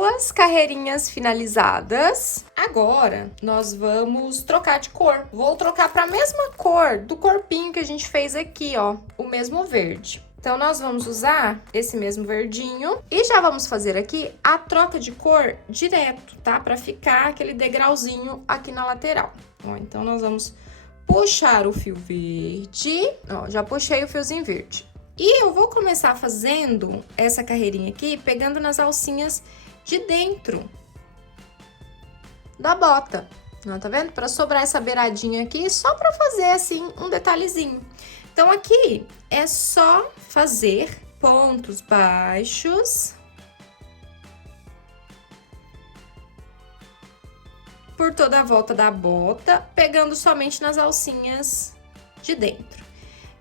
2 carreirinhas finalizadas. Agora, nós vamos trocar de cor. Vou trocar para a mesma cor do corpinho que a gente fez aqui, ó, o mesmo verde. Então, nós vamos usar esse mesmo verdinho e já vamos fazer aqui a troca de cor direto, tá? Para ficar aquele degrauzinho aqui na lateral. Ó, então, nós vamos puxar o fio verde. Ó, já puxei o fiozinho verde. E eu vou começar fazendo essa carreirinha aqui, pegando nas alcinhas de dentro da bota. Ó, tá vendo? Para sobrar essa beiradinha aqui, só para fazer assim um detalhezinho. Então, aqui é só fazer pontos baixos por toda a volta da bota, pegando somente nas alcinhas de dentro.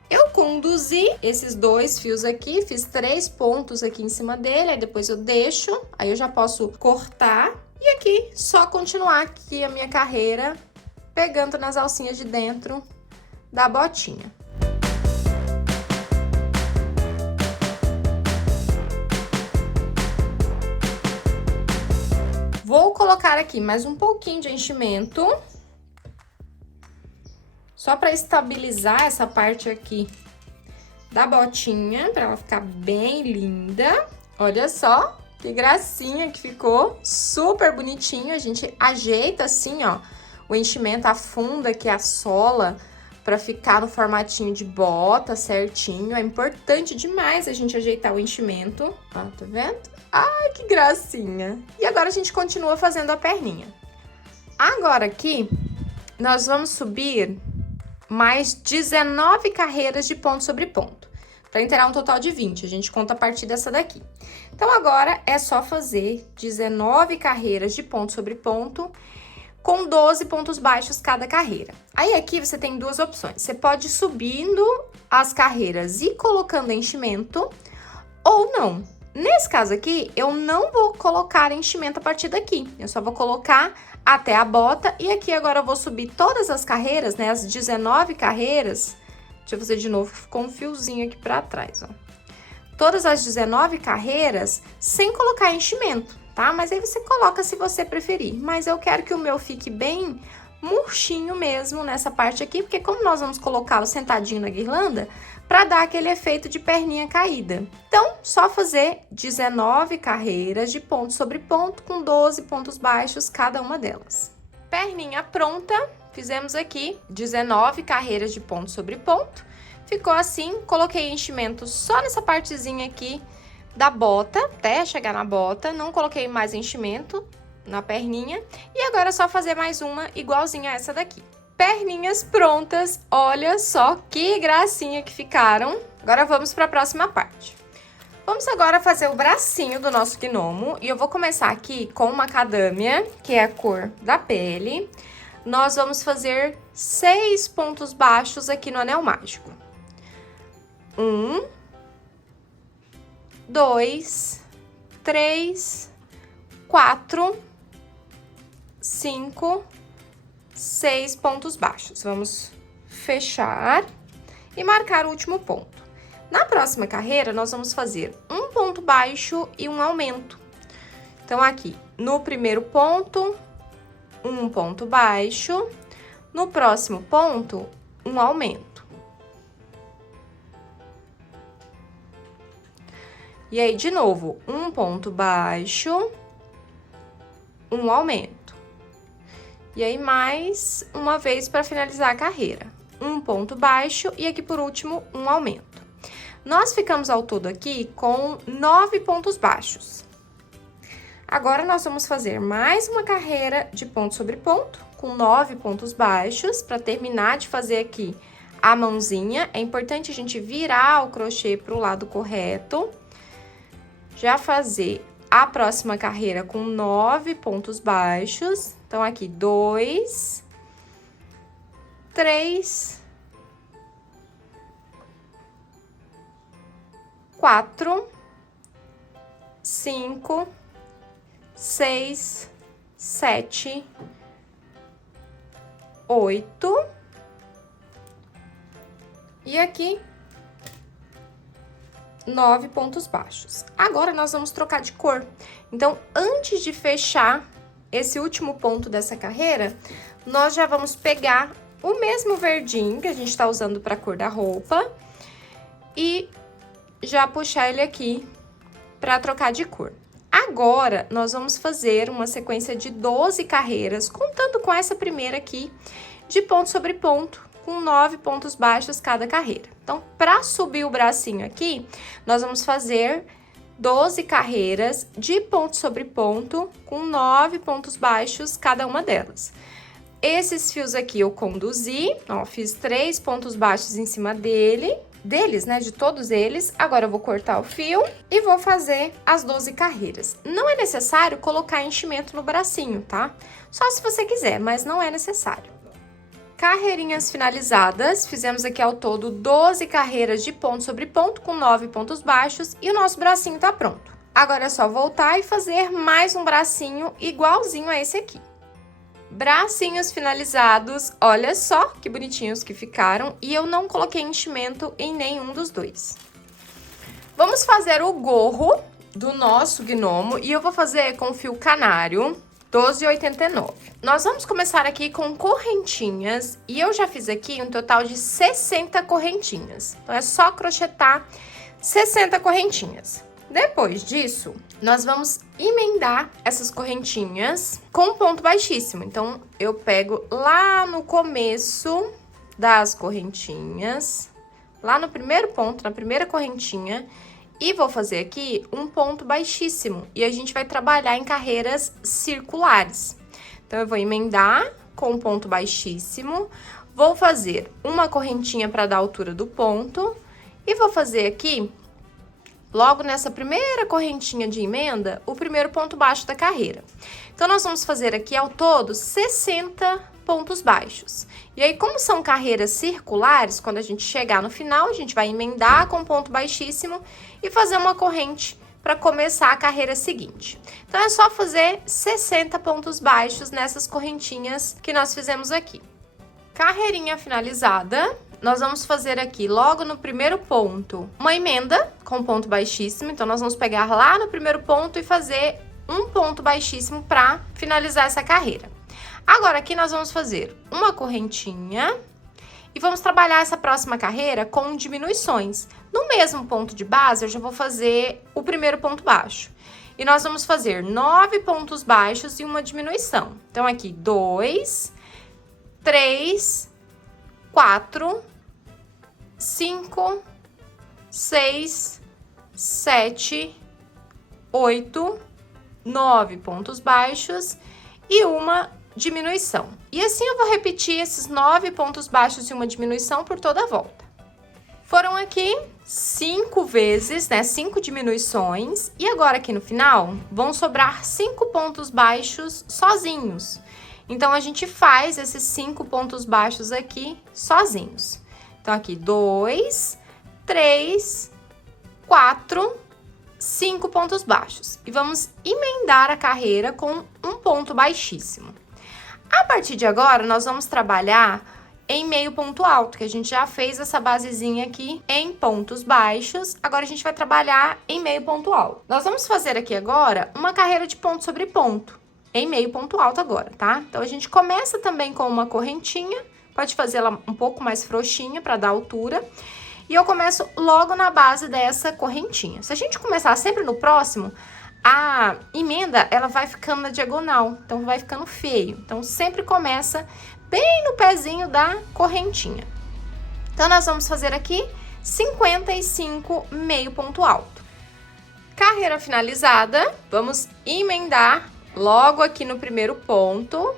Eu conduzi esses 2 fios aqui, fiz 3 pontos aqui em cima dele, aí depois eu deixo, aí eu já posso cortar. E aqui, só continuar aqui a minha carreira, pegando nas alcinhas de dentro da botinha. Vou colocar aqui mais um pouquinho de enchimento. Só para estabilizar essa parte aqui da botinha, para ela ficar bem linda. Olha só que gracinha que ficou, super bonitinho. A gente ajeita assim, ó, o enchimento, afunda aqui a sola para ficar no formatinho de bota certinho. É importante demais a gente ajeitar o enchimento. Ó, tá vendo? Ai, que gracinha! E agora a gente continua fazendo a perninha. Agora aqui, nós vamos subir mais 19 carreiras de ponto sobre ponto, para inteirar um total de 20, a gente conta a partir dessa daqui. Então, agora é só fazer 19 carreiras de ponto sobre ponto, com 12 pontos baixos cada carreira. Aí, aqui você tem 2 opções, você pode ir subindo as carreiras e colocando enchimento, ou não. Nesse caso aqui, eu não vou colocar enchimento a partir daqui, eu só vou colocar até a bota, e aqui agora eu vou subir todas as carreiras, né, as 19 carreiras, deixa eu fazer de novo, ficou um fiozinho aqui pra trás, ó. Todas as 19 carreiras, sem colocar enchimento, tá? Mas aí você coloca se você preferir, mas eu quero que o meu fique bem murchinho mesmo nessa parte aqui, porque como nós vamos colocá-lo sentadinho na guirlanda, para dar aquele efeito de perninha caída. Então, só fazer 19 carreiras de ponto sobre ponto, com 12 pontos baixos cada uma delas. Perninha pronta, fizemos aqui 19 carreiras de ponto sobre ponto. Ficou assim, coloquei enchimento só nessa partezinha aqui da bota, até chegar na bota, não coloquei mais enchimento na perninha. E agora é só fazer mais uma igualzinha a essa daqui. Perninhas prontas, olha só que gracinha que ficaram. Agora vamos para a próxima parte. Vamos agora fazer o bracinho do nosso gnomo e eu vou começar aqui com macadâmia, que é a cor da pele. Nós vamos fazer 6 pontos baixos aqui no anel mágico. 1, 2, 3, 4, 5, 6 pontos baixos. Vamos fechar e marcar o último ponto. Na próxima carreira, nós vamos fazer um ponto baixo e um aumento. Então, aqui, no primeiro ponto, um ponto baixo. No próximo ponto, um aumento. E aí, de novo, um ponto baixo, um aumento. E aí, mais uma vez para finalizar a carreira. Um ponto baixo e aqui, por último, um aumento. Nós ficamos ao todo aqui com 9 pontos baixos. Agora, nós vamos fazer mais uma carreira de ponto sobre ponto, com 9 pontos baixos, para terminar de fazer aqui a mãozinha. É importante a gente virar o crochê para o lado correto. Já fazer a próxima carreira com 9 pontos baixos. Então, aqui, 2, 3, 4, 5, 6, 7, 8. E aqui, 9 pontos baixos. Agora, nós vamos trocar de cor. Então, antes de fechar esse último ponto dessa carreira, nós já vamos pegar o mesmo verdinho que a gente tá usando pra cor da roupa e já puxar ele aqui pra trocar de cor. Agora, nós vamos fazer uma sequência de 12 carreiras, contando com essa primeira aqui, de ponto sobre ponto, com 9 pontos baixos cada carreira. Então, para subir o bracinho aqui, nós vamos fazer 12 carreiras de ponto sobre ponto, com 9 pontos baixos cada uma delas. Esses fios aqui eu conduzi, ó, fiz 3 pontos baixos em cima deles, né, de todos eles. Agora eu vou cortar o fio e vou fazer as 12 carreiras. Não é necessário colocar enchimento no bracinho, tá? Só se você quiser, mas não é necessário. Carreirinhas finalizadas, fizemos aqui ao todo 12 carreiras de ponto sobre ponto com 9 pontos baixos e o nosso bracinho tá pronto. Agora é só voltar e fazer mais um bracinho igualzinho a esse aqui. Bracinhos finalizados, olha só que bonitinhos que ficaram e eu não coloquei enchimento em nenhum dos dois. Vamos fazer o gorro do nosso gnomo e eu vou fazer com fio canário 12,89. Nós vamos começar aqui com correntinhas e eu já fiz aqui um total de 60 correntinhas. Então é só crochetar 60 correntinhas. Depois disso, nós vamos emendar essas correntinhas com ponto baixíssimo. Então, eu pego lá no começo das correntinhas, lá no primeiro ponto, na primeira correntinha, e vou fazer aqui um ponto baixíssimo. E a gente vai trabalhar em carreiras circulares. Então, eu vou emendar com ponto baixíssimo, vou fazer uma correntinha para dar a altura do ponto, e vou fazer aqui, logo nessa primeira correntinha de emenda, o primeiro ponto baixo da carreira. Então, nós vamos fazer aqui ao todo 60 pontos baixos. E aí, como são carreiras circulares, quando a gente chegar no final, a gente vai emendar com ponto baixíssimo e fazer uma corrente para começar a carreira seguinte. Então, é só fazer 60 pontos baixos nessas correntinhas que nós fizemos aqui. Carreirinha finalizada. Nós vamos fazer aqui, logo no primeiro ponto, uma emenda com ponto baixíssimo. Então, nós vamos pegar lá no primeiro ponto e fazer um ponto baixíssimo para finalizar essa carreira. Agora, aqui nós vamos fazer uma correntinha e vamos trabalhar essa próxima carreira com diminuições. No mesmo ponto de base, eu já vou fazer o primeiro ponto baixo. E nós vamos fazer 9 pontos baixos e uma diminuição. Então, aqui, 2, 3, 4, 5, 6, 7, 8, 9 pontos baixos e uma diminuição. E assim eu vou repetir esses 9 pontos baixos e uma diminuição por toda a volta. Foram aqui 5 vezes, né, 5 diminuições. E agora aqui no final, vão sobrar 5 pontos baixos sozinhos. Então, a gente faz esses 5 pontos baixos aqui sozinhos. Então, aqui, 2, 3, 4, 5 pontos baixos. E vamos emendar a carreira com um ponto baixíssimo. A partir de agora, nós vamos trabalhar em meio ponto alto, que a gente já fez essa basezinha aqui em pontos baixos. Agora, a gente vai trabalhar em meio ponto alto. Nós vamos fazer aqui agora uma carreira de ponto sobre ponto, em meio ponto alto agora, tá? Então, a gente começa também com uma correntinha, pode fazer ela um pouco mais frouxinha para dar altura. E eu começo logo na base dessa correntinha. Se a gente começar sempre no próximo, a emenda, ela vai ficando na diagonal, então vai ficando feio. Então, sempre começa bem no pezinho da correntinha. Então, nós vamos fazer aqui 55 meio ponto alto. Carreira finalizada, vamos emendar logo aqui no primeiro ponto,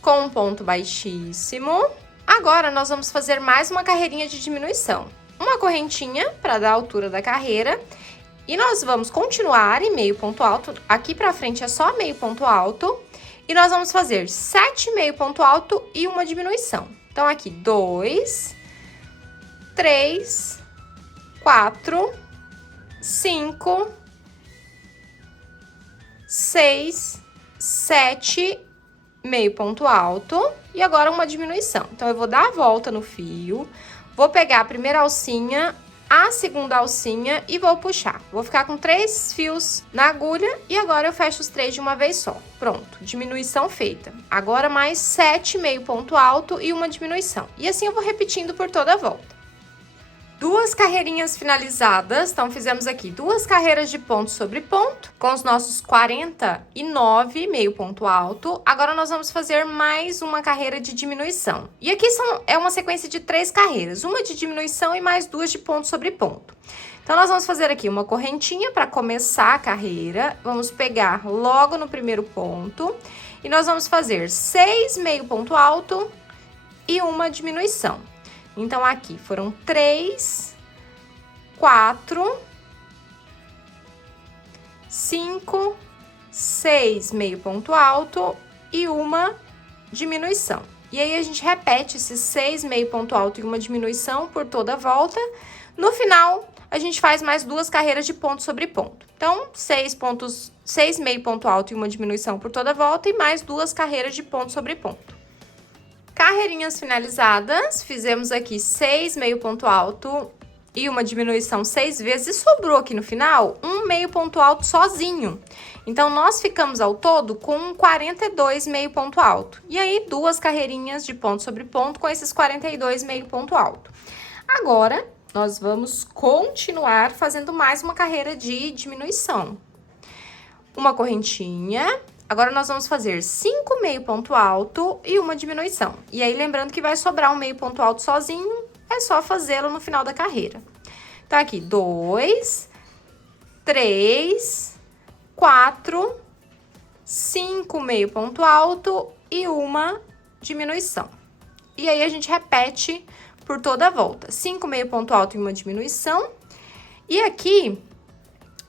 com um ponto baixíssimo. Agora, nós vamos fazer mais uma carreirinha de diminuição. Uma correntinha para dar a altura da carreira. E nós vamos continuar em meio ponto alto. Aqui pra frente é só meio ponto alto. E nós vamos fazer 7 meio ponto alto e uma diminuição. Então, aqui, 2, 3, 4, 5, 6, 7, meio ponto alto. E agora uma diminuição. Então, eu vou dar a volta no fio. Vou pegar a primeira alcinha a segunda alcinha e vou puxar. Vou ficar com 3 fios na agulha e agora eu fecho os 3 de uma vez só. Pronto, diminuição feita. Agora mais 7 meio ponto alto e uma diminuição. E assim eu vou repetindo por toda a volta. 2 carreirinhas finalizadas, então fizemos aqui 2 carreiras de ponto sobre ponto, com os nossos 49 meio ponto alto. Agora nós vamos fazer mais uma carreira de diminuição. E aqui é uma sequência de 3 carreiras, uma de diminuição e mais 2 de ponto sobre ponto. Então nós vamos fazer aqui uma correntinha para começar a carreira, vamos pegar logo no primeiro ponto, e nós vamos fazer 6 meio ponto alto e uma diminuição. Então, aqui foram 3, 4, 5, 6 meio ponto alto e uma diminuição. E aí, a gente repete esses 6 meio ponto alto e uma diminuição por toda a volta. No final, a gente faz mais 2 carreiras de ponto sobre ponto. Então, 6 meio ponto alto e uma diminuição por toda a volta e mais 2 carreiras de ponto sobre ponto. Carreirinhas finalizadas, fizemos aqui 6 meio ponto alto e uma diminuição 6 vezes e sobrou aqui no final um meio ponto alto sozinho. Então, nós ficamos ao todo com 42 meio ponto alto. E aí, 2 carreirinhas de ponto sobre ponto com esses 42 meio ponto alto. Agora, nós vamos continuar fazendo mais uma carreira de diminuição. Uma correntinha. Agora, nós vamos fazer 5 meio ponto alto e uma diminuição. E aí, lembrando que vai sobrar um meio ponto alto sozinho, é só fazê-lo no final da carreira. Então, aqui, 2, 3, 4, 5 meio ponto alto e uma diminuição. E aí, a gente repete por toda a volta. 5 meio ponto alto e uma diminuição. E aqui,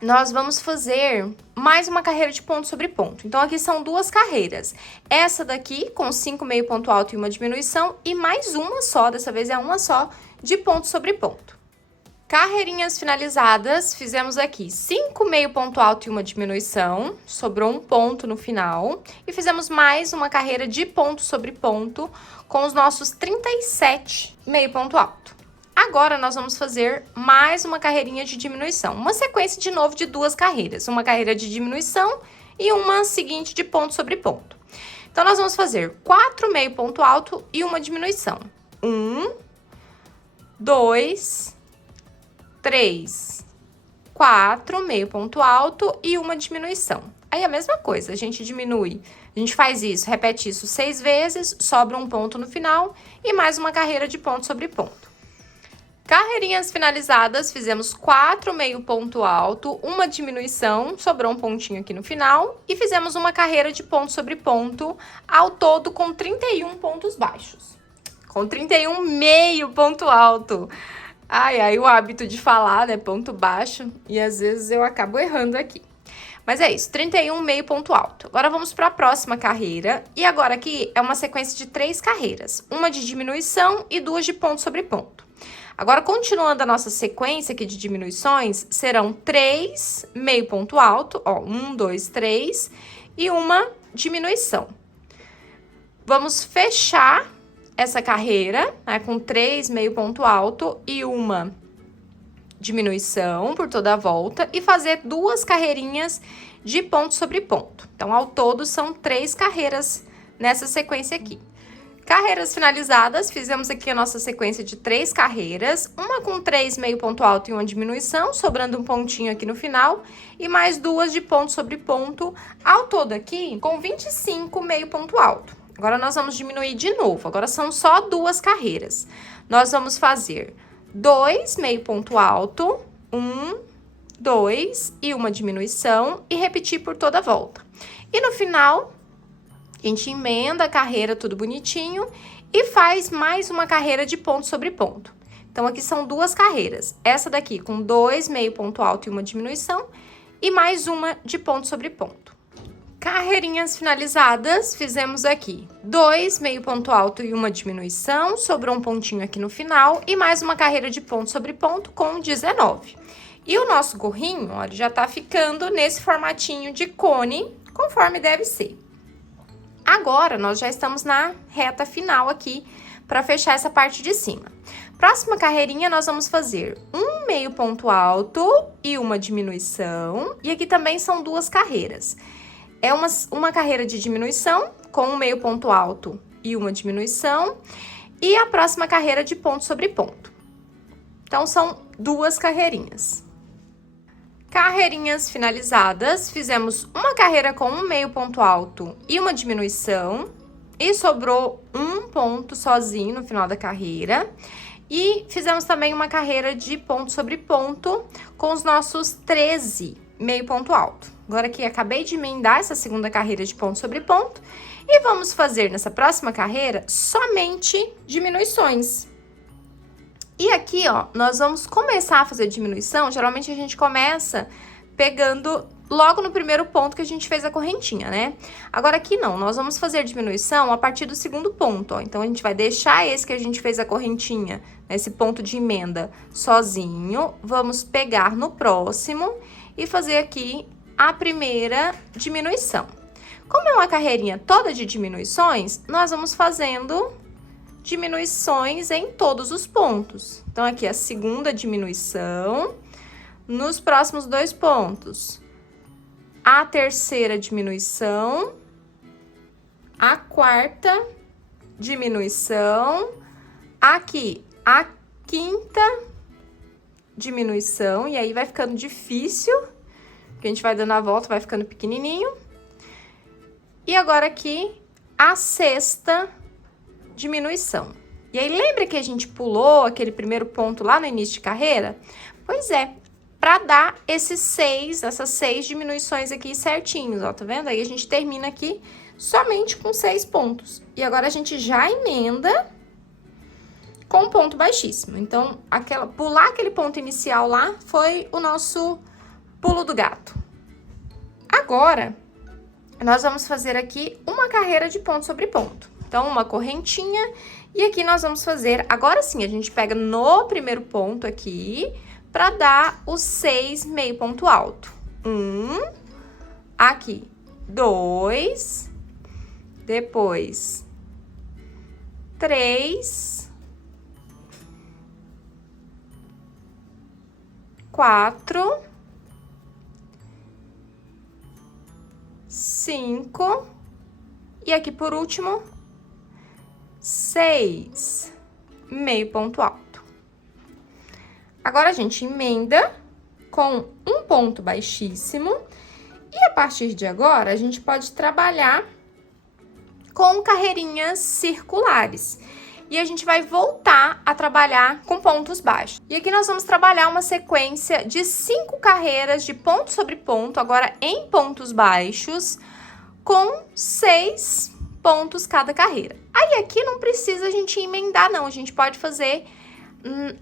nós vamos fazer mais uma carreira de ponto sobre ponto. Então, aqui são 2 carreiras. Essa daqui, com 5 meio ponto alto e uma diminuição, e mais uma só, dessa vez é uma só, de ponto sobre ponto. Carreirinhas finalizadas, fizemos aqui 5 meio ponto alto e uma diminuição, sobrou um ponto no final, e fizemos mais uma carreira de ponto sobre ponto, com os nossos 37 meio ponto alto. Agora, nós vamos fazer mais uma carreirinha de diminuição. Uma sequência, de novo, de 2 carreiras. Uma carreira de diminuição e uma seguinte de ponto sobre ponto. Então, nós vamos fazer 4 meio ponto alto e uma diminuição. 1, 2, 3, 4 meio ponto alto e uma diminuição. Aí, a mesma coisa, a gente diminui. A gente faz isso, repete isso 6 vezes, sobra um ponto no final e mais uma carreira de ponto sobre ponto. Carreirinhas finalizadas, fizemos 4 meio ponto alto, uma diminuição, sobrou um pontinho aqui no final, e fizemos uma carreira de ponto sobre ponto, ao todo com 31 pontos baixos. Com 31 meio ponto alto. Ai, o hábito de falar, né, ponto baixo, e às vezes eu acabo errando aqui. Mas é isso, 31 meio ponto alto. Agora vamos para a próxima carreira, e agora aqui é uma sequência de 3 carreiras, uma de diminuição e 2 de ponto sobre ponto. Agora, continuando a nossa sequência aqui de diminuições, serão 3 meio ponto alto, ó, 1, 2, 3, e uma diminuição. Vamos fechar essa carreira, né, com 3 meio ponto alto e uma diminuição por toda a volta, e fazer 2 carreirinhas de ponto sobre ponto. Então, ao todo, são 3 carreiras nessa sequência aqui. Carreiras finalizadas, fizemos aqui a nossa sequência de 3 carreiras, uma com 3 meio ponto alto e uma diminuição, sobrando um pontinho aqui no final, e mais 2 de ponto sobre ponto, ao todo aqui com 25 meio ponto alto. Agora, nós vamos diminuir de novo, agora são só 2 carreiras. Nós vamos fazer 2 meio ponto alto, 1, 2 e uma diminuição, e repetir por toda a volta. E no final, a gente emenda a carreira tudo bonitinho e faz mais uma carreira de ponto sobre ponto. Então, aqui são 2 carreiras. Essa daqui com 2 meio ponto alto e uma diminuição e mais uma de ponto sobre ponto. Carreirinhas finalizadas, fizemos aqui 2 meio ponto alto e uma diminuição, sobrou um pontinho aqui no final e mais uma carreira de ponto sobre ponto com 19. E o nosso gorrinho, olha, já tá ficando nesse formatinho de cone, conforme deve ser. Agora, nós já estamos na reta final aqui para fechar essa parte de cima. Próxima carreirinha, nós vamos fazer um meio ponto alto e uma diminuição. E aqui também são 2 carreiras. É uma carreira de diminuição com um meio ponto alto e uma diminuição. E a próxima carreira de ponto sobre ponto. Então, são 2 carreirinhas. Carreirinhas finalizadas, fizemos uma carreira com um meio ponto alto e uma diminuição. E sobrou um ponto sozinho no final da carreira. E fizemos também uma carreira de ponto sobre ponto com os nossos 13 meio ponto alto. Agora aqui, acabei de emendar essa segunda carreira de ponto sobre ponto. E vamos fazer nessa próxima carreira somente diminuições. E aqui, ó, nós vamos começar a fazer diminuição. Geralmente a gente começa pegando logo no primeiro ponto que a gente fez a correntinha, né? Agora aqui não, nós vamos fazer diminuição a partir do segundo ponto, ó. Então, a gente vai deixar esse que a gente fez a correntinha, esse ponto de emenda sozinho. Vamos pegar no próximo e fazer aqui a primeira diminuição. Como é uma carreirinha toda de diminuições, nós vamos fazendo diminuições em todos os pontos. Então, aqui a segunda diminuição, nos próximos 2 pontos, a terceira diminuição, a quarta diminuição, aqui a quinta diminuição, e aí vai ficando difícil, porque a gente vai dando a volta, vai ficando pequenininho. E agora aqui a sexta diminuição. E aí, lembra que a gente pulou aquele primeiro ponto lá no início de carreira? Pois é, para dar essas 6 diminuições aqui certinhos, ó, tá vendo? Aí a gente termina aqui somente com 6 pontos. E agora a gente já emenda com um ponto baixíssimo. Então, pular aquele ponto inicial lá foi o nosso pulo do gato. Agora, nós vamos fazer aqui uma carreira de ponto sobre ponto. Então, uma correntinha, e aqui nós vamos fazer, agora sim, a gente pega no primeiro ponto aqui, para dar os 6 meio ponto alto. 1, aqui, 2, depois 3, 4, 5, e aqui por último, 6 meio ponto alto. Agora, a gente emenda com um ponto baixíssimo. E a partir de agora, a gente pode trabalhar com carreirinhas circulares. E a gente vai voltar a trabalhar com pontos baixos. E aqui nós vamos trabalhar uma sequência de 5 carreiras de ponto sobre ponto, agora em pontos baixos, com 6 pontos cada carreira. Aí, aqui não precisa a gente emendar, não. A gente pode fazer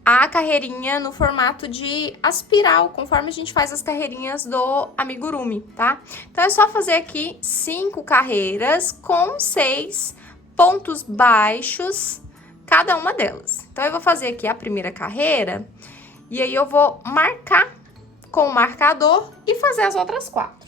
a carreirinha no formato de aspiral, conforme a gente faz as carreirinhas do amigurumi, tá? Então, é só fazer aqui 5 carreiras com 6 pontos baixos, cada uma delas. Então, eu vou fazer aqui a primeira carreira, e aí eu vou marcar com o marcador e fazer as outras 4.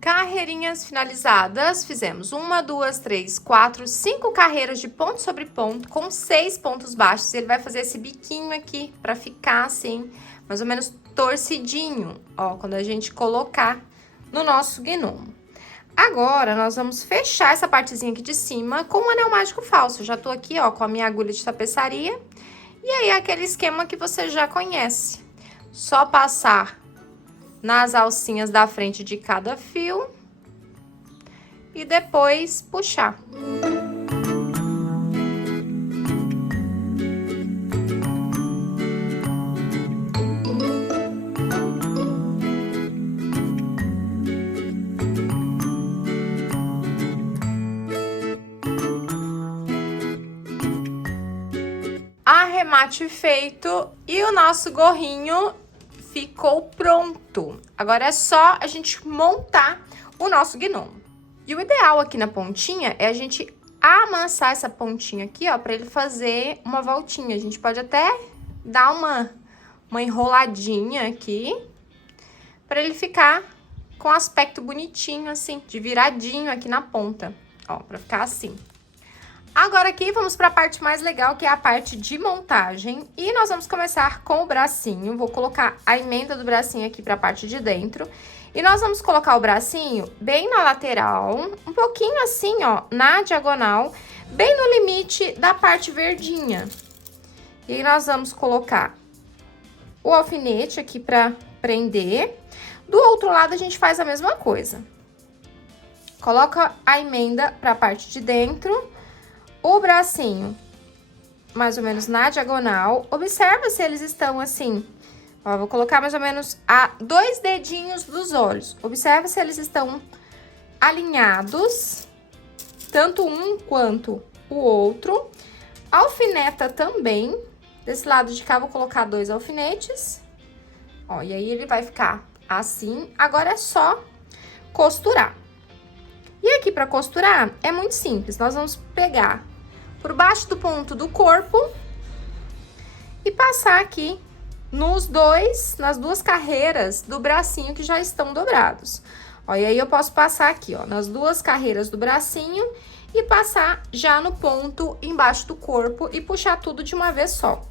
Carreirinhas finalizadas, fizemos 1, 2, 3, 4, 5 carreiras de ponto sobre ponto com 6 pontos baixos. Ele vai fazer esse biquinho aqui para ficar assim, mais ou menos torcidinho, ó, quando a gente colocar no nosso gnomo. Agora, nós vamos fechar essa partezinha aqui de cima com um anel mágico falso. Eu já tô aqui, ó, com a minha agulha de tapeçaria. E aí, é aquele esquema que você já conhece. Só passar nas alcinhas da frente de cada fio e depois puxar. Arremate feito e o nosso gorrinho ficou pronto. Agora é só a gente montar o nosso gnomo. E o ideal aqui na pontinha é a gente amassar essa pontinha aqui, ó, para ele fazer uma voltinha. A gente pode até dar uma enroladinha aqui, para ele ficar com aspecto bonitinho, assim, de viradinho aqui na ponta, ó, para ficar assim. Agora aqui vamos para a parte mais legal, que é a parte de montagem. E nós vamos começar com o bracinho. Vou colocar a emenda do bracinho aqui para a parte de dentro. E nós vamos colocar o bracinho bem na lateral, um pouquinho assim, ó, na diagonal, bem no limite da parte verdinha. E aí nós vamos colocar o alfinete aqui para prender. Do outro lado a gente faz a mesma coisa. Coloca a emenda para a parte de dentro. O bracinho, mais ou menos na diagonal. Observa se eles estão assim. Ó, vou colocar mais ou menos a 2 dedinhos dos olhos. Observa se eles estão alinhados, tanto um quanto o outro. Alfineta também. Desse lado de cá, vou colocar 2 alfinetes. Ó, e aí ele vai ficar assim. Agora é só costurar. E aqui para costurar é muito simples. Nós vamos pegar por baixo do ponto do corpo e passar aqui nas 2 carreiras do bracinho que já estão dobrados. Ó, e aí eu posso passar aqui, ó, nas 2 carreiras do bracinho e passar já no ponto embaixo do corpo e puxar tudo de uma vez só.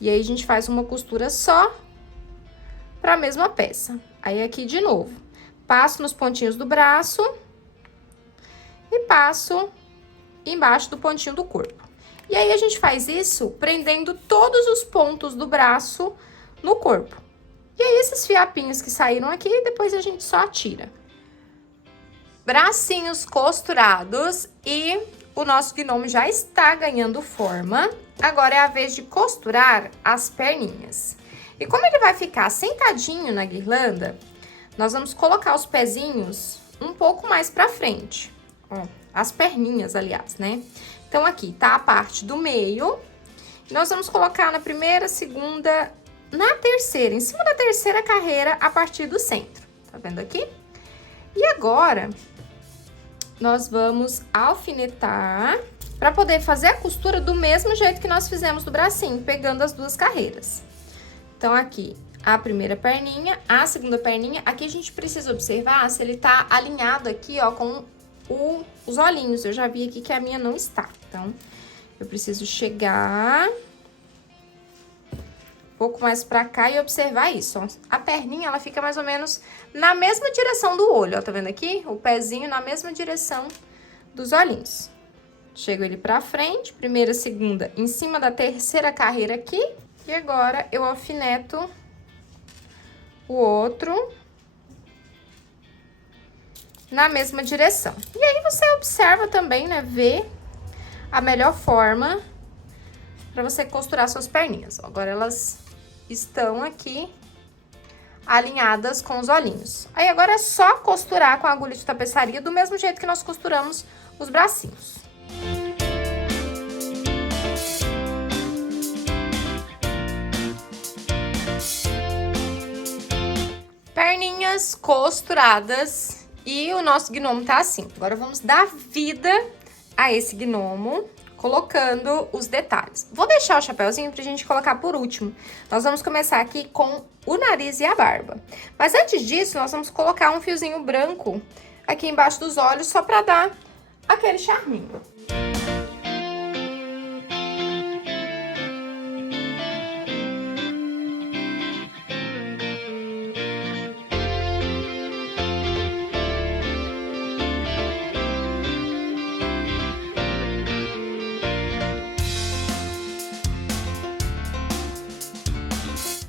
E aí a gente faz uma costura só para a mesma peça. Aí aqui de novo, passo nos pontinhos do braço e passo embaixo do pontinho do corpo. E aí a gente faz isso prendendo todos os pontos do braço no corpo. E aí esses fiapinhos que saíram aqui, depois a gente só tira. Bracinhos costurados e o nosso gnomo já está ganhando forma. Agora é a vez de costurar as perninhas. E como ele vai ficar sentadinho na guirlanda, nós vamos colocar os pezinhos um pouco mais pra frente. Ó, as perninhas, aliás, né? Então, aqui tá a parte do meio. Nós vamos colocar na primeira, segunda, na terceira, em cima da terceira carreira, a partir do centro. Tá vendo aqui? E agora, nós vamos alfinetar para poder fazer a costura do mesmo jeito que nós fizemos do bracinho, pegando as 2 carreiras. Então, aqui, a primeira perninha, a segunda perninha. Aqui a gente precisa observar se ele tá alinhado aqui, ó, com os olhinhos. Eu já vi aqui que a minha não está. Então, eu preciso chegar um pouco mais pra cá e observar isso, ó. A perninha, ela fica mais ou menos na mesma direção do olho, ó. Tá vendo aqui? O pezinho na mesma direção dos olhinhos. Chego ele pra frente, primeira, segunda, em cima da terceira carreira aqui. E agora, eu alfineto o outro na mesma direção. E aí, você observa também, né, vê a melhor forma para você costurar suas perninhas. Agora, elas estão aqui alinhadas com os olhinhos. Aí, agora é só costurar com a agulha de tapeçaria do mesmo jeito que nós costuramos os bracinhos. Perninhas costuradas. E o nosso gnomo tá assim. Agora, vamos dar vida a esse gnomo, colocando os detalhes. Vou deixar o chapéuzinho pra gente colocar por último. Nós vamos começar aqui com o nariz e a barba. Mas antes disso, nós vamos colocar um fiozinho branco aqui embaixo dos olhos, só pra dar aquele charminho.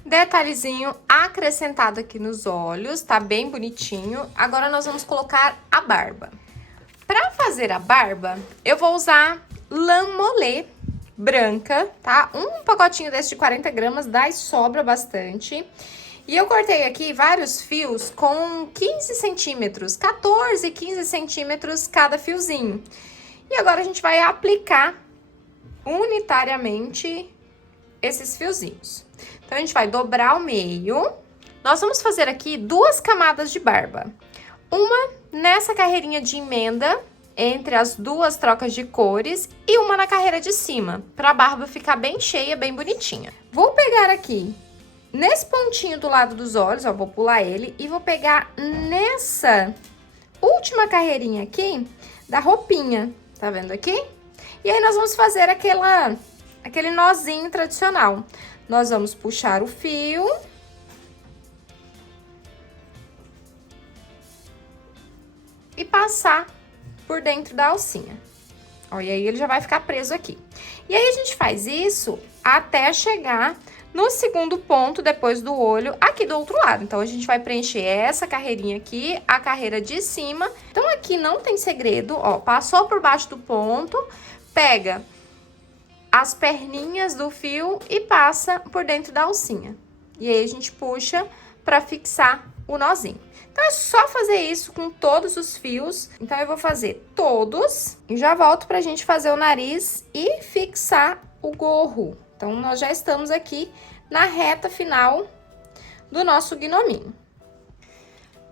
Detalhezinho acrescentado aqui nos olhos, tá bem bonitinho. Agora, nós vamos colocar a barba. Pra fazer a barba, eu vou usar lã molê branca, tá? Um pacotinho desse de 40 gramas, dá e sobra bastante. E eu cortei aqui vários fios com 15 centímetros, 14, 15 centímetros cada fiozinho. E agora, a gente vai aplicar unitariamente esses fiozinhos. Então, a gente vai dobrar ao meio. Nós vamos fazer aqui 2 camadas de barba. Uma nessa carreirinha de emenda, entre as 2 trocas de cores, e uma na carreira de cima, para a barba ficar bem cheia, bem bonitinha. Vou pegar aqui, nesse pontinho do lado dos olhos, ó, vou pular ele, e vou pegar nessa última carreirinha aqui, da roupinha, tá vendo aqui? E aí nós vamos fazer aquele nozinho tradicional. Nós vamos puxar o fio. E passar por dentro da alcinha. Ó, e aí ele já vai ficar preso aqui. E aí a gente faz isso até chegar no segundo ponto, depois do olho, aqui do outro lado. Então, a gente vai preencher essa carreirinha aqui, a carreira de cima. Então, aqui não tem segredo, ó, passou por baixo do ponto, pega as perninhas do fio e passa por dentro da alcinha. E aí, a gente puxa pra fixar o nozinho. Então, é só fazer isso com todos os fios. Então, eu vou fazer todos e já volto pra gente fazer o nariz e fixar o gorro. Então, nós já estamos aqui na reta final do nosso gnominho.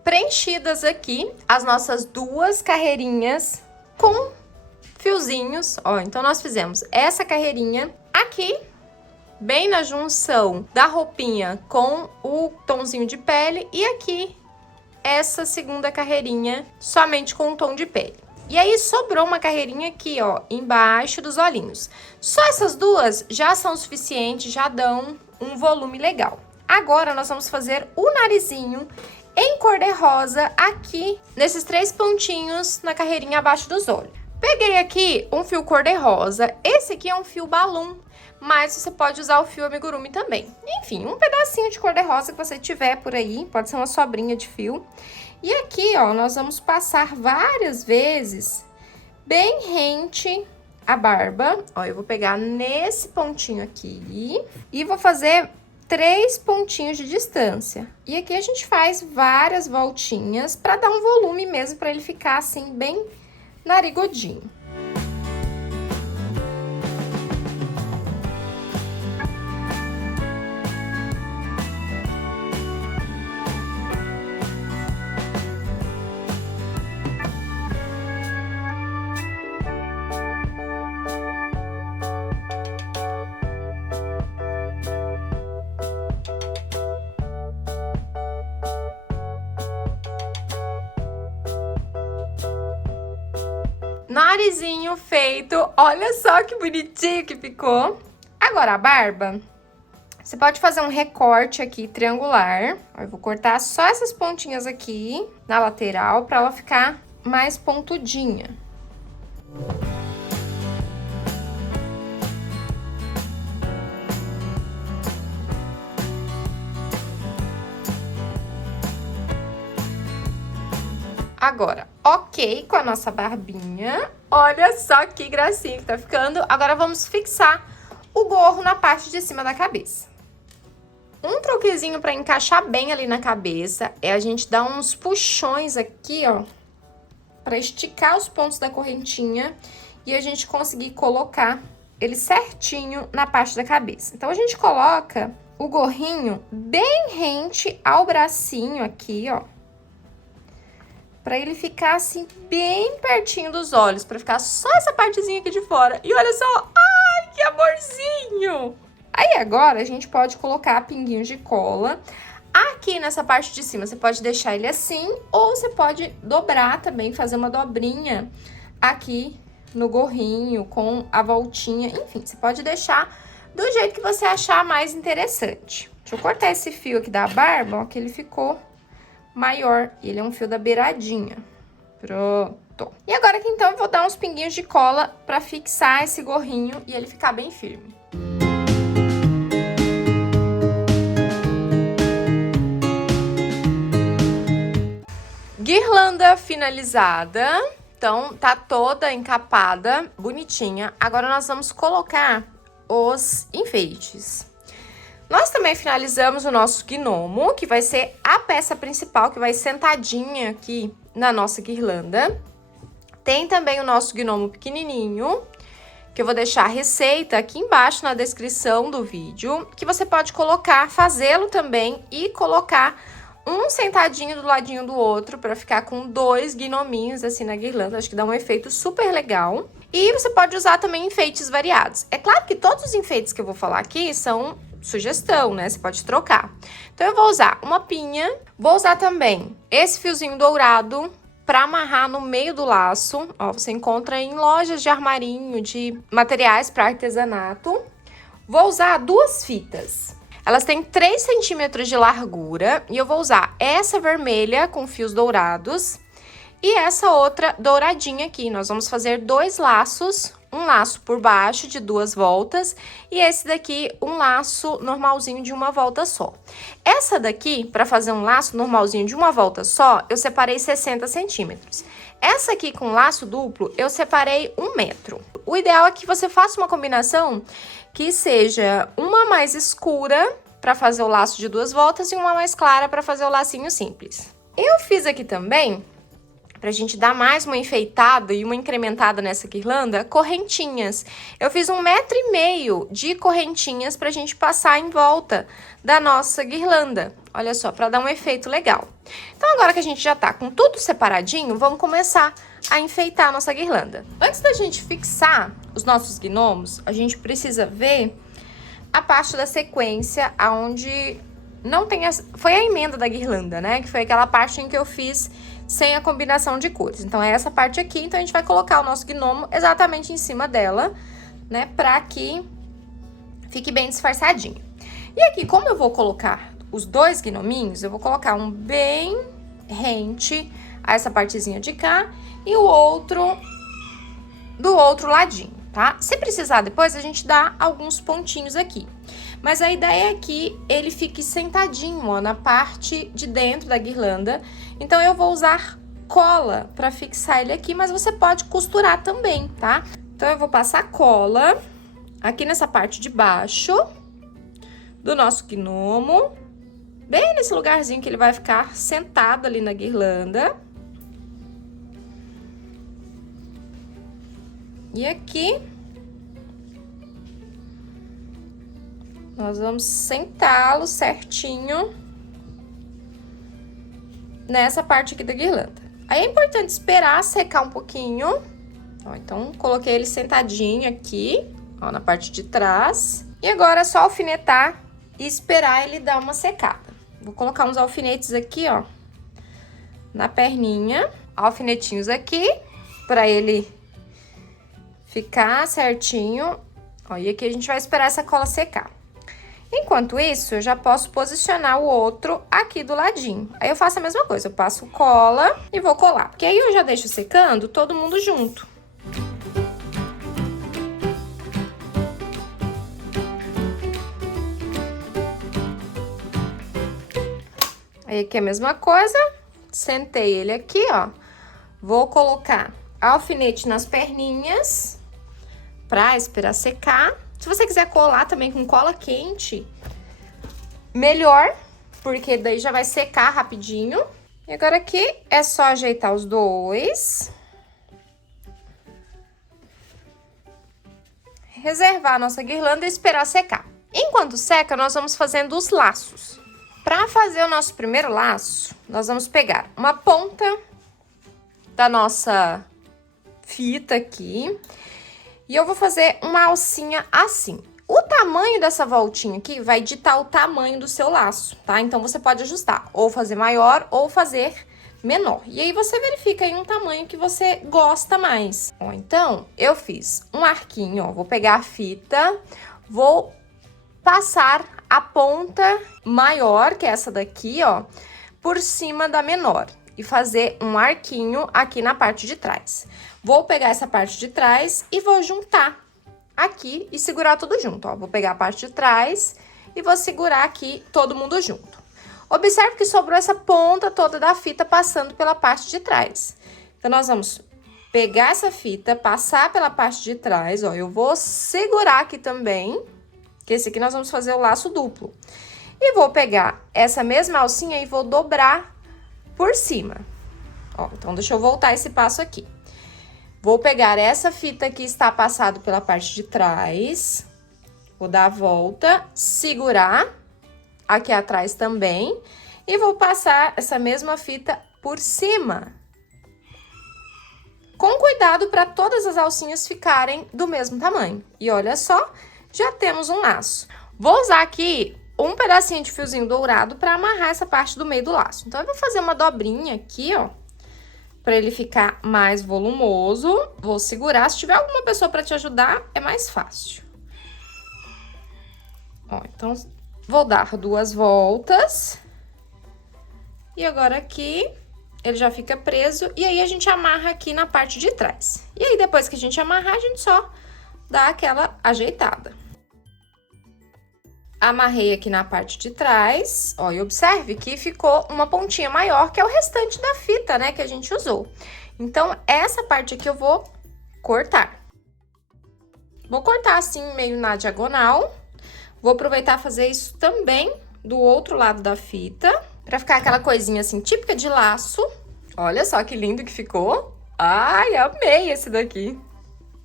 Preenchidas aqui as nossas duas carreirinhas com fiozinhos, ó. Então, nós fizemos essa carreirinha aqui, bem na junção da roupinha com o tomzinho de pele, e aqui essa segunda carreirinha somente com o tom de pele. E aí, sobrou uma carreirinha aqui, ó, embaixo dos olhinhos. Só essas duas já são suficientes, já dão um volume legal. Agora, nós vamos fazer o narizinho em cor de rosa aqui, nesses 3 pontinhos na carreirinha abaixo dos olhos. Peguei aqui um fio cor de rosa. Esse aqui é um fio balloon, mas você pode usar o fio amigurumi também. Enfim, um pedacinho de cor de rosa que você tiver por aí, pode ser uma sobrinha de fio. E aqui, ó, nós vamos passar várias vezes bem rente a barba. Ó, eu vou pegar nesse pontinho aqui e vou fazer 3 pontinhos de distância. E aqui a gente faz várias voltinhas para dar um volume mesmo, para ele ficar assim bem narigudo. Narizinho feito, olha só que bonitinho que ficou. Agora a barba, você pode fazer um recorte aqui triangular. Eu vou cortar só essas pontinhas aqui na lateral para ela ficar mais pontudinha. Agora, ok com a nossa barbinha. Olha só que gracinha que tá ficando. Agora, vamos fixar o gorro na parte de cima da cabeça. Um truquezinho pra encaixar bem ali na cabeça é a gente dar uns puxões aqui, ó, pra esticar os pontos da correntinha e a gente conseguir colocar ele certinho na parte da cabeça. Então, a gente coloca o gorrinho bem rente ao bracinho aqui, ó, pra ele ficar assim, bem pertinho dos olhos, pra ficar só essa partezinha aqui de fora. E olha só, ai, que amorzinho! Aí agora a gente pode colocar pinguinhos de cola. Aqui nessa parte de cima você pode deixar ele assim, ou você pode dobrar também, fazer uma dobrinha aqui no gorrinho, com a voltinha. Enfim, você pode deixar do jeito que você achar mais interessante. Deixa eu cortar esse fio aqui da barba, ó, que ele ficou maior, ele é um fio da beiradinha. Pronto. E agora aqui então eu vou dar uns pinguinhos de cola pra fixar esse gorrinho e ele ficar bem firme. Guirlanda finalizada, então tá toda encapada, bonitinha. Agora nós vamos colocar os enfeites. Nós também finalizamos o nosso gnomo, que vai ser a peça principal, que vai sentadinha aqui na nossa guirlanda. Tem também o nosso gnomo pequenininho, que eu vou deixar a receita aqui embaixo na descrição do vídeo, que você pode colocar, fazê-lo também e colocar um sentadinho do ladinho do outro, para ficar com 2 gnominhos assim na guirlanda. Acho que dá um efeito super legal. E você pode usar também enfeites variados. É claro que todos os enfeites que eu vou falar aqui são sugestão, né? Você pode trocar. Então, eu vou usar uma pinha, vou usar também esse fiozinho dourado, para amarrar no meio do laço. Ó, você encontra em lojas de armarinho, de materiais para artesanato. Vou usar 2 fitas. Elas têm 3 centímetros de largura e eu vou usar essa vermelha com fios dourados e essa outra douradinha aqui. Nós vamos fazer 2 laços, um laço por baixo de 2 voltas e esse daqui um laço normalzinho de uma volta só. Essa daqui, para fazer um laço normalzinho de uma volta só, eu separei 60 centímetros. Essa aqui com laço duplo, eu separei 1 metro. O ideal é que você faça uma combinação que seja uma mais escura para fazer o laço de 2 voltas e uma mais clara para fazer o lacinho simples. Eu fiz aqui também, pra gente dar mais uma enfeitada e uma incrementada nessa guirlanda, correntinhas. Eu fiz 1,5 metro de correntinhas pra gente passar em volta da nossa guirlanda. Olha só, pra dar um efeito legal. Então, agora que a gente já tá com tudo separadinho, vamos começar a enfeitar a nossa guirlanda. Antes da gente fixar os nossos gnomos, a gente precisa ver a parte da sequência aonde não tem foi a emenda da guirlanda, né? Que foi aquela parte em que eu fiz sem a combinação de cores. Então, é essa parte aqui. Então, a gente vai colocar o nosso gnomo exatamente em cima dela, né? Pra que fique bem disfarçadinho. E aqui, como eu vou colocar os 2 gnominhos, eu vou colocar um bem rente a essa partezinha de cá e o outro do outro ladinho, tá? Se precisar depois, a gente dá alguns pontinhos aqui. Mas a ideia é que ele fique sentadinho, ó, na parte de dentro da guirlanda. Então, eu vou usar cola para fixar ele aqui, mas você pode costurar também, tá? Então, eu vou passar cola aqui nessa parte de baixo do nosso gnomo, bem nesse lugarzinho que ele vai ficar sentado ali na guirlanda. E aqui nós vamos sentá-lo certinho nessa parte aqui da guirlanda. Aí é importante esperar secar um pouquinho. Ó, então, coloquei ele sentadinho aqui, ó, na parte de trás. E agora é só alfinetar e esperar ele dar uma secada. Vou colocar uns alfinetes aqui, ó, na perninha. Alfinetinhos aqui, pra ele ficar certinho. Ó, e aqui a gente vai esperar essa cola secar. Enquanto isso, eu já posso posicionar o outro aqui do ladinho. Aí eu faço a mesma coisa, eu passo cola e vou colar. Porque aí eu já deixo secando todo mundo junto. Aí aqui é a mesma coisa, sentei ele aqui, ó. Vou colocar alfinete nas perninhas pra esperar secar. Se você quiser colar também com cola quente, melhor, porque daí já vai secar rapidinho. E agora aqui é só ajeitar os 2. Reservar a nossa guirlanda e esperar secar. Enquanto seca, nós vamos fazendo os laços. Para fazer o nosso primeiro laço, nós vamos pegar uma ponta da nossa fita aqui. E eu vou fazer uma alcinha assim. O tamanho dessa voltinha aqui vai ditar o tamanho do seu laço, tá? Então, você pode ajustar, ou fazer maior ou fazer menor. E aí, você verifica aí um tamanho que você gosta mais. Ó, então, eu fiz um arquinho, ó. Vou pegar a fita, vou passar a ponta maior, que é essa daqui, ó, por cima da menor. E fazer um arquinho aqui na parte de trás. Vou pegar essa parte de trás e vou juntar aqui e segurar tudo junto, ó. Vou pegar a parte de trás e vou segurar aqui todo mundo junto. Observe que sobrou essa ponta toda da fita passando pela parte de trás. Então, nós vamos pegar essa fita, passar pela parte de trás, ó. Eu vou segurar aqui também, que esse aqui nós vamos fazer o laço duplo. E vou pegar essa mesma alcinha e vou dobrar por cima. Ó, então, deixa eu voltar esse passo aqui. Vou pegar essa fita que está passado pela parte de trás, vou dar a volta, segurar aqui atrás também e vou passar essa mesma fita por cima. Com cuidado para todas as alcinhas ficarem do mesmo tamanho. E olha só, já temos um laço. Vou usar aqui um pedacinho de fiozinho dourado para amarrar essa parte do meio do laço. Então, eu vou fazer uma dobrinha aqui, ó, para ele ficar mais volumoso. Vou segurar, se tiver alguma pessoa para te ajudar, é mais fácil. Ó, então, vou dar 2 voltas. E agora aqui, ele já fica preso, e aí a gente amarra aqui na parte de trás. E aí, depois que a gente amarrar, a gente só dá aquela ajeitada. Amarrei aqui na parte de trás, ó, e observe que ficou uma pontinha maior que é o restante da fita, né, que a gente usou. Então, essa parte aqui eu vou cortar. Vou cortar assim, meio na diagonal. Vou aproveitar e fazer isso também do outro lado da fita, pra ficar aquela coisinha assim, típica de laço. Olha só que lindo que ficou. Ai, amei esse daqui.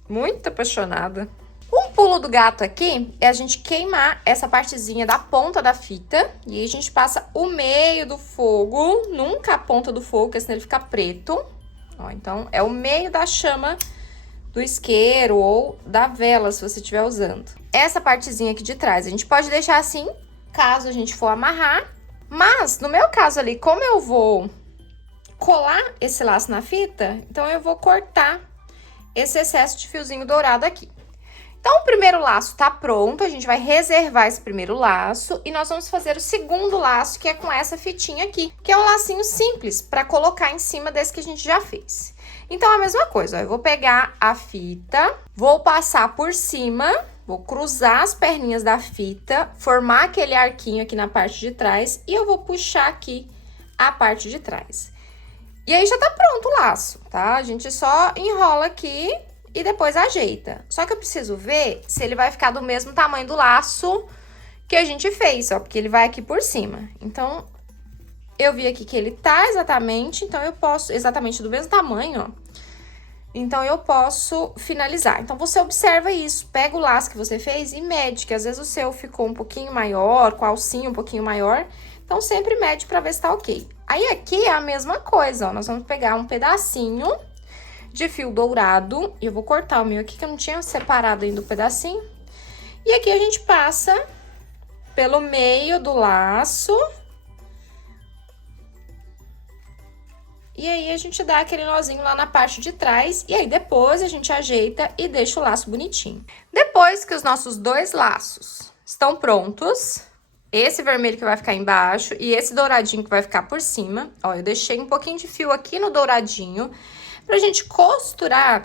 Muito apaixonada. Um pulo do gato aqui é a gente queimar essa partezinha da ponta da fita. E aí a gente passa o meio do fogo, nunca a ponta do fogo, porque senão ele fica preto. Ó, então, é o meio da chama do isqueiro ou da vela, se você estiver usando. Essa partezinha aqui de trás, a gente pode deixar assim, caso a gente for amarrar. Mas, no meu caso ali, como eu vou colar esse laço na fita, então eu vou cortar esse excesso de fiozinho dourado aqui. Então, o primeiro laço tá pronto, a gente vai reservar esse primeiro laço e nós vamos fazer o segundo laço, que é com essa fitinha aqui, que é um lacinho simples para colocar em cima desse que a gente já fez. Então, a mesma coisa, ó, eu vou pegar a fita, vou passar por cima, vou cruzar as perninhas da fita, formar aquele arquinho aqui na parte de trás e eu vou puxar aqui a parte de trás. E aí, já tá pronto o laço, tá? A gente só enrola aqui e depois ajeita. Só que eu preciso ver se ele vai ficar do mesmo tamanho do laço que a gente fez, ó, porque ele vai aqui por cima. Então, eu vi aqui que ele tá exatamente, então eu posso, exatamente do mesmo tamanho, ó. Então, eu posso finalizar. Então, você observa isso, pega o laço que você fez e mede, que às vezes o seu ficou um pouquinho maior, com a alcinha um pouquinho maior. Então, sempre mede pra ver se tá ok. Aí, aqui é a mesma coisa, ó, nós vamos pegar um pedacinho de fio dourado, e eu vou cortar o meu aqui, que eu não tinha separado ainda o pedacinho. E aqui a gente passa pelo meio do laço. E aí, a gente dá aquele nozinho lá na parte de trás, e aí depois a gente ajeita e deixa o laço bonitinho. Depois que os nossos 2 laços estão prontos, esse vermelho que vai ficar embaixo e esse douradinho que vai ficar por cima, ó, eu deixei um pouquinho de fio aqui no douradinho, pra gente costurar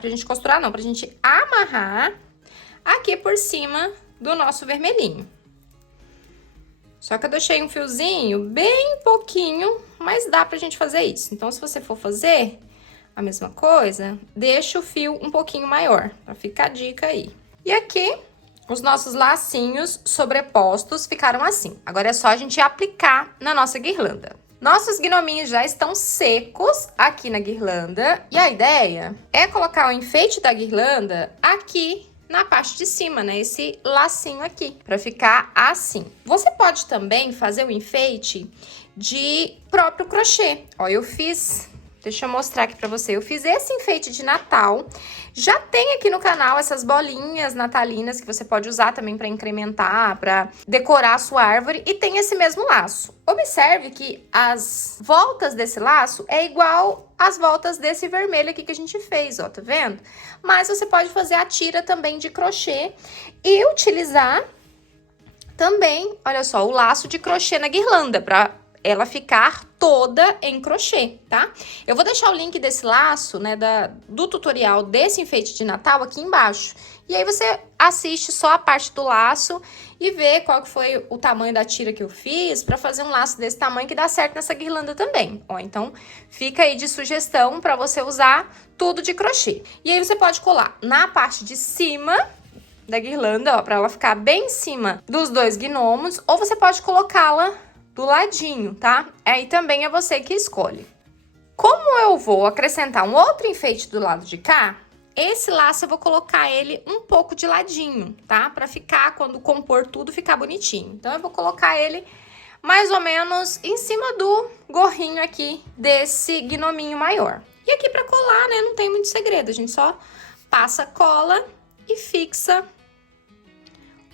não, pra gente amarrar aqui por cima do nosso vermelhinho. Só que eu deixei um fiozinho bem pouquinho, mas dá pra gente fazer isso. Então, se você for fazer a mesma coisa, deixa o fio um pouquinho maior, pra ficar a dica aí. E aqui, os nossos lacinhos sobrepostos ficaram assim. Agora é só a gente aplicar na nossa guirlanda. Nossos gnominhos já estão secos aqui na guirlanda. E a ideia é colocar o enfeite da guirlanda aqui na parte de cima, né? Esse lacinho aqui, pra ficar assim. Você pode também fazer o enfeite de próprio crochê. Ó, eu fiz... Deixa eu mostrar aqui pra você. Eu fiz esse enfeite de Natal. Já tem aqui no canal essas bolinhas natalinas que você pode usar também pra incrementar, pra decorar a sua árvore. E tem esse mesmo laço. Observe que as voltas desse laço é igual às voltas desse vermelho aqui que a gente fez, ó, tá vendo? Mas você pode fazer a tira também de crochê e utilizar também, olha só, o laço de crochê na guirlanda, pra ela ficar toda em crochê, tá? Eu vou deixar o link desse laço, né, do tutorial desse enfeite de Natal aqui embaixo. E aí você assiste só a parte do laço e vê qual que foi o tamanho da tira que eu fiz pra fazer um laço desse tamanho que dá certo nessa guirlanda também. Ó, então fica aí de sugestão pra você usar tudo de crochê. E aí você pode colar na parte de cima da guirlanda, ó, pra ela ficar bem em cima dos 2 gnomos, ou você pode colocá-la do ladinho, tá? Aí também é você que escolhe. Como eu vou acrescentar um outro enfeite do lado de cá, esse laço eu vou colocar ele um pouco de ladinho, tá? Pra ficar, quando compor tudo, ficar bonitinho. Então, eu vou colocar ele mais ou menos em cima do gorrinho aqui desse gnominho maior. E aqui pra colar, né, não tem muito segredo. A gente só passa cola e fixa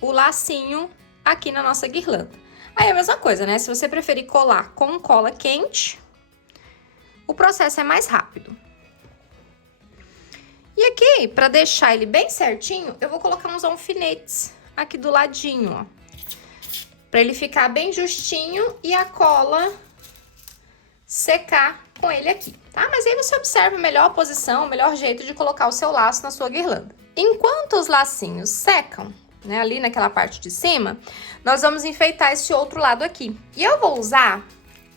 o lacinho aqui na nossa guirlanda. Aí é a mesma coisa, né? Se você preferir colar com cola quente, o processo é mais rápido. E aqui, pra deixar ele bem certinho, eu vou colocar uns alfinetes aqui do ladinho, ó. Pra ele ficar bem justinho e a cola secar com ele aqui, tá? Mas aí você observa a melhor posição, o melhor jeito de colocar o seu laço na sua guirlanda. Enquanto os lacinhos secam, né, ali naquela parte de cima, nós vamos enfeitar esse outro lado aqui. E eu vou usar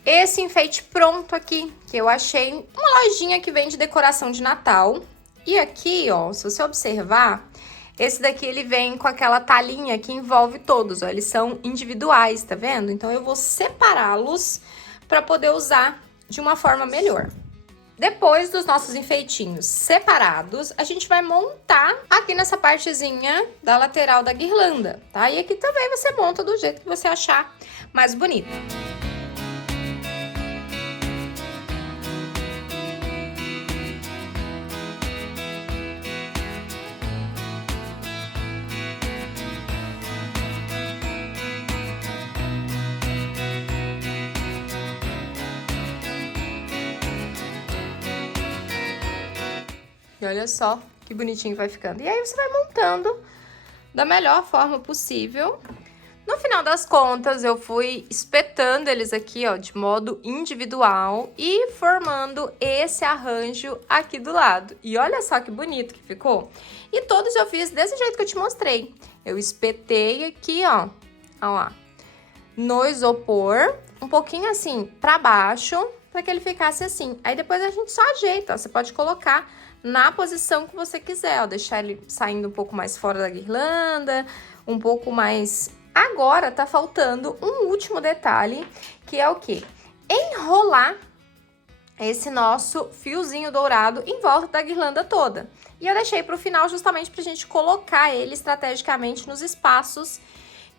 esse enfeite pronto aqui, que eu achei em uma lojinha que vende decoração de Natal. E aqui, ó, se você observar, esse daqui ele vem com aquela talinha que envolve todos, ó, eles são individuais, tá vendo? Então eu vou separá-los para poder usar de uma forma melhor. Depois dos nossos enfeitinhos separados, a gente vai montar aqui nessa partezinha da lateral da guirlanda, tá? E aqui também você monta do jeito que você achar mais bonito. E olha só que bonitinho vai ficando. E aí você vai montando da melhor forma possível. No final das contas, eu fui espetando eles aqui, ó, de modo individual e formando esse arranjo aqui do lado. E olha só que bonito que ficou. E todos eu fiz desse jeito que eu te mostrei. Eu espetei aqui, ó lá, no isopor, um pouquinho assim pra baixo, pra que ele ficasse assim. Aí depois a gente só ajeita, ó. Você pode colocar na posição que você quiser, ó, deixar ele saindo um pouco mais fora da guirlanda, um pouco mais... Agora tá faltando um último detalhe, que é o quê? Enrolar esse nosso fiozinho dourado em volta da guirlanda toda. E eu deixei pro final justamente pra gente colocar ele estrategicamente nos espaços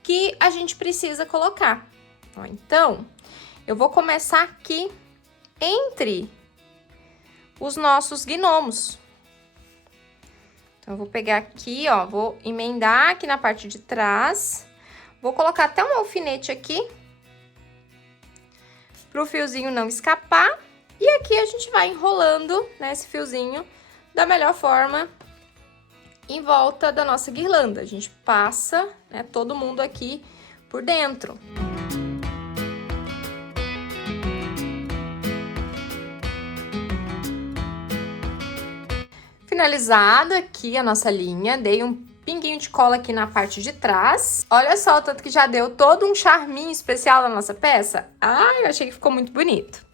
que a gente precisa colocar. Ó, então, eu vou começar aqui entre os nossos gnomos. Então, eu vou pegar aqui, ó, vou emendar aqui na parte de trás. Vou colocar até um alfinete aqui, pro fiozinho não escapar. E aqui a gente vai enrolando, né, esse fiozinho da melhor forma em volta da nossa guirlanda. A gente passa, né, todo mundo aqui por dentro. Finalizado aqui a nossa linha, dei um pinguinho de cola aqui na parte de trás. Olha só o tanto que já deu todo um charminho especial na nossa peça. Ai, eu achei que ficou muito bonito.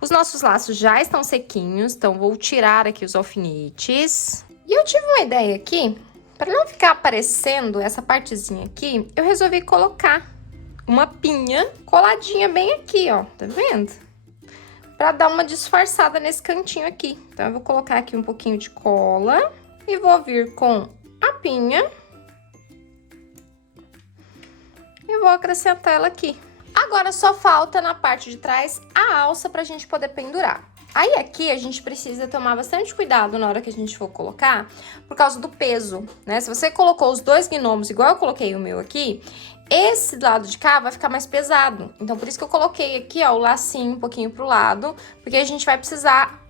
Os nossos laços já estão sequinhos, então vou tirar aqui os alfinetes. E eu tive uma ideia aqui, para não ficar aparecendo essa partezinha aqui, eu resolvi colocar uma pinha coladinha bem aqui, ó, tá vendo? Pra dar uma disfarçada nesse cantinho aqui. Então, eu vou colocar aqui um pouquinho de cola e vou vir com a pinha e vou acrescentar ela aqui. Agora, só falta na parte de trás a alça pra gente poder pendurar. Aí, aqui, a gente precisa tomar bastante cuidado na hora que a gente for colocar, por causa do peso, né? Se você colocou os dois gnomos igual eu coloquei o meu aqui, esse lado de cá vai ficar mais pesado. Então, por isso que eu coloquei aqui, ó, o lacinho um pouquinho pro lado, porque a gente vai precisar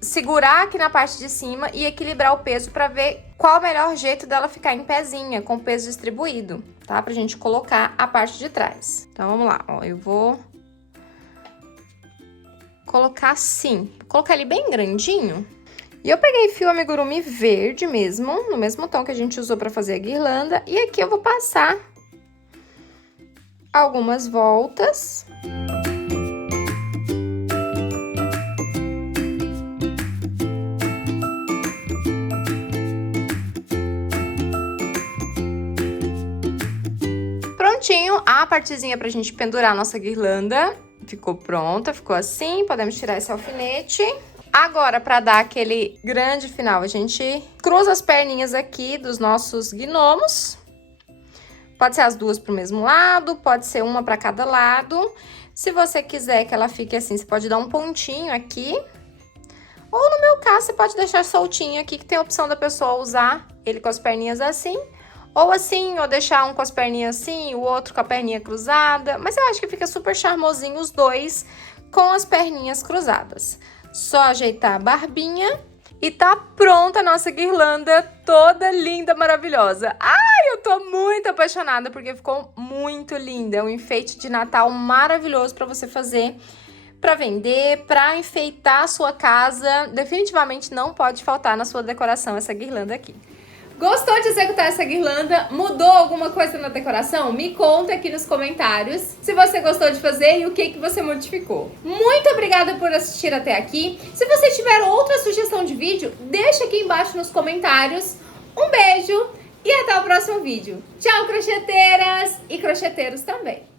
segurar aqui na parte de cima e equilibrar o peso pra ver qual o melhor jeito dela ficar em pezinha, com o peso distribuído, tá? Pra gente colocar a parte de trás. Então, vamos lá, ó, eu vou colocar assim, vou colocar ele bem grandinho. E eu peguei fio amigurumi verde mesmo, no mesmo tom que a gente usou pra fazer a guirlanda, e aqui eu vou passar algumas voltas. Prontinho, a partezinha pra gente pendurar a nossa guirlanda ficou pronta, ficou assim, podemos tirar esse alfinete. Agora, pra dar aquele grande final, a gente cruza as perninhas aqui dos nossos gnomos. Pode ser as duas pro mesmo lado, pode ser uma pra cada lado. Se você quiser que ela fique assim, você pode dar um pontinho aqui. Ou no meu caso, você pode deixar soltinho aqui, que tem a opção da pessoa usar ele com as perninhas assim. Ou assim, ou deixar um com as perninhas assim, o outro com a perninha cruzada. Mas eu acho que fica super charmosinho os dois com as perninhas cruzadas. Só ajeitar a barbinha E tá pronta a nossa guirlanda, toda linda, maravilhosa. Ai, eu tô muito apaixonada porque ficou muito linda. É um enfeite de Natal maravilhoso pra você fazer, pra vender, pra enfeitar a sua casa. Definitivamente não pode faltar na sua decoração essa guirlanda aqui. Gostou de executar essa guirlanda? Mudou alguma coisa na decoração? Me conta aqui nos comentários se você gostou de fazer e o que você modificou. Muito obrigada por assistir até aqui. Se você tiver outra sugestão de vídeo, deixa aqui embaixo nos comentários. Um beijo e até o próximo vídeo. Tchau, crocheteiras e crocheteiros também!